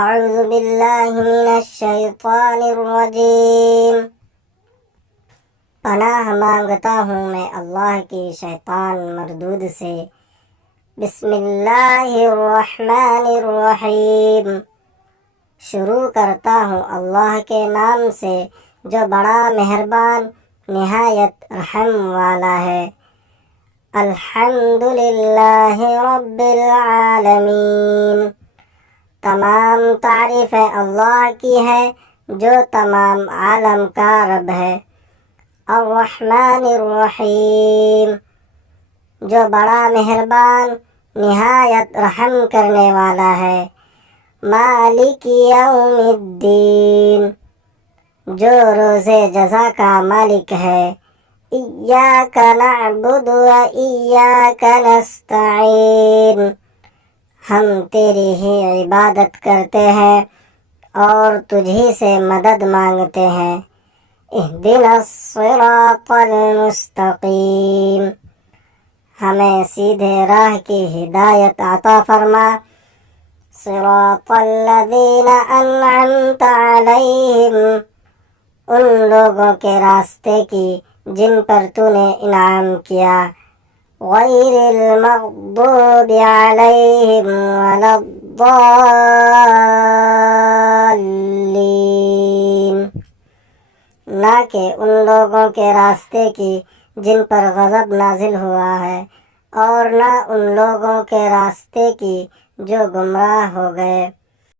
اعوذ باللہ من الشیطان الرجیم۔ پناہ مانگتا ہوں میں اللہ کی شیطان مردود سے۔ بسم اللہ الرحمن الرحیم۔ شروع کرتا ہوں اللہ کے نام سے جو بڑا مہربان نہایت رحم والا ہے۔ الحمد للہ رب العالمین۔ تمام تعریفیں اللہ کی ہے جو تمام عالم کا رب ہے۔ الرحمن الرحیم، جو بڑا مہربان نہایت رحم کرنے والا ہے۔ مالک یوم الدین، جو روز جزا کا مالک ہے۔ ایاک نعبد و ایاک نستعین، ہم تیری ہی عبادت کرتے ہیں اور تجھی سے مدد مانگتے ہیں۔ اہدنا الصراط المستقیم، ہمیں سیدھے راہ کی ہدایت عطا فرما۔ صراط الذین انعمت علیہم، ان لوگوں کے راستے کی جن پر تو نے انعام کیا۔ غیر المغضوب علیہم ولا الضالین، نہ کہ ان لوگوں کے راستے کی جن پر غضب نازل ہوا ہے، اور نہ ان لوگوں کے راستے کی جو گمراہ ہو گئے۔